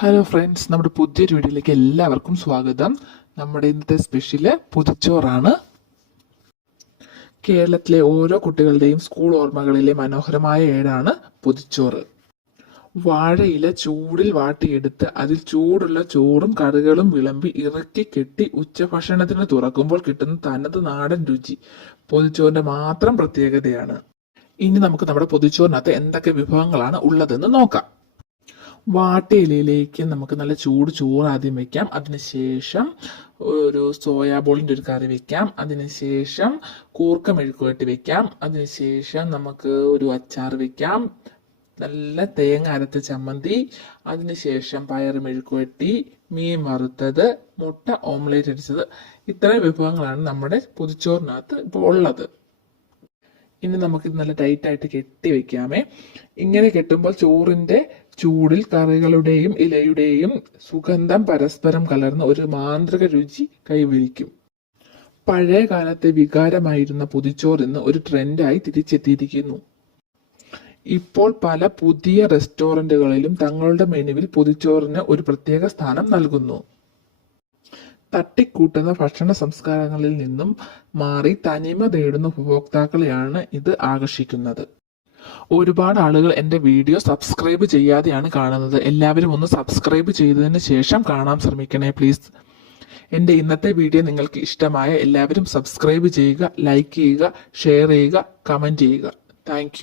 Hello friends, നമ്മുടെ പുതിയൊരു വീഡിയോയിലേക്ക് എല്ലാവർക്കും സ്വാഗതം. നമ്മുടെ ഇന്നത്തെ സ്പെഷ്യല് പൊതിച്ചോറാണ്. കേരളത്തിലെ ഓരോ കുട്ടികളുടെയും സ്കൂൾ ഓർമ്മകളിലെ മനോഹരമായ ഏടാണ് പൊതിച്ചോറ്. വാഴയില ചൂടിൽ വാട്ടിയെടുത്ത് അതിൽ ചൂടുള്ള ചോറും കറികളും വിളമ്പി ഇറക്കി കെട്ടി ഉച്ചഭക്ഷണത്തിന് തുറക്കുമ്പോൾ കിട്ടുന്ന തനത് നാടൻ രുചി പൊതിച്ചോറിന്റെ മാത്രം പ്രത്യേകതയാണ്. ഇനി നമുക്ക് നമ്മുടെ പൊതിച്ചോറിനകത്ത് എന്തൊക്കെ വിഭവങ്ങളാണ് ഉള്ളതെന്ന് നോക്കാം. വാട്ടിയിലയിലേക്ക് നമുക്ക് നല്ല ചൂട് ചോറ് ആദ്യം വെക്കാം. അതിനുശേഷം ഒരു സോയാബോളിൻ്റെ ഒരു കറി വെക്കാം. അതിനുശേഷം കൂർക്ക മെഴുക്കുവരട്ടി വെക്കാം. അതിനുശേഷം നമുക്ക് ഒരു അച്ചാർ വെക്കാം, നല്ല തേങ്ങ അരച്ച ചമ്മന്തി. അതിനുശേഷം പയറ് മെഴുക്കുവരട്ടി, മീൻ വറുത്തത്, മുട്ട ഓംലേറ്റ് അടിച്ചത്. ഇത്രയും വിഭവങ്ങളാണ് നമ്മുടെ പൊതിച്ചോറിനകത്ത് ഇപ്പോൾ ഉള്ളത്. ഇനി നമുക്കിത് നല്ല ടൈറ്റായിട്ട് കെട്ടി വെക്കാമേ. ഇങ്ങനെ കെട്ടുമ്പോൾ ചോറിന്റെ ചൂടിൽ കറികളുടെയും ഇലയുടെയും സുഗന്ധം പരസ്പരം കലർന്ന് ഒരു മാന്ത്രിക രുചി കൈവരിക്കും. പഴയ കാലത്തെ വികാരമായിരുന്ന പൊതിച്ചോറ് ഇന്ന് ഒരു ട്രെൻഡായി തിരിച്ചെത്തിയിരിക്കുന്നു. ഇപ്പോൾ പല പുതിയ റെസ്റ്റോറന്റുകളിലും തങ്ങളുടെ മെനുവിൽ പൊതിച്ചോറിന് ഒരു പ്രത്യേക സ്ഥാനം നൽകുന്നു. തട്ടിക്കൂട്ടുന്ന ഭക്ഷണ സംസ്കാരങ്ങളിൽ നിന്നും മാറി തനിമ തേടുന്ന ഉപഭോക്താക്കളെയാണ് ഇത് ആകർഷിക്കുന്നത്. ഒരുപാട് ആളുകൾ എൻ്റെ വീഡിയോ സബ്സ്ക്രൈബ് ചെയ്യാതെയാണ് കാണുന്നത്. എല്ലാവരും ഒന്ന് സബ്സ്ക്രൈബ് ചെയ്തതിന് ശേഷം കാണാൻ ശ്രമിക്കണേ പ്ലീസ്. എൻ്റെ ഇന്നത്തെ വീഡിയോ നിങ്ങൾക്ക് ഇഷ്ടമായ എല്ലാവരും സബ്സ്ക്രൈബ് ചെയ്യുക, ലൈക്ക് ചെയ്യുക, ഷെയർ ചെയ്യുക, കമൻറ്റ് ചെയ്യുക. താങ്ക്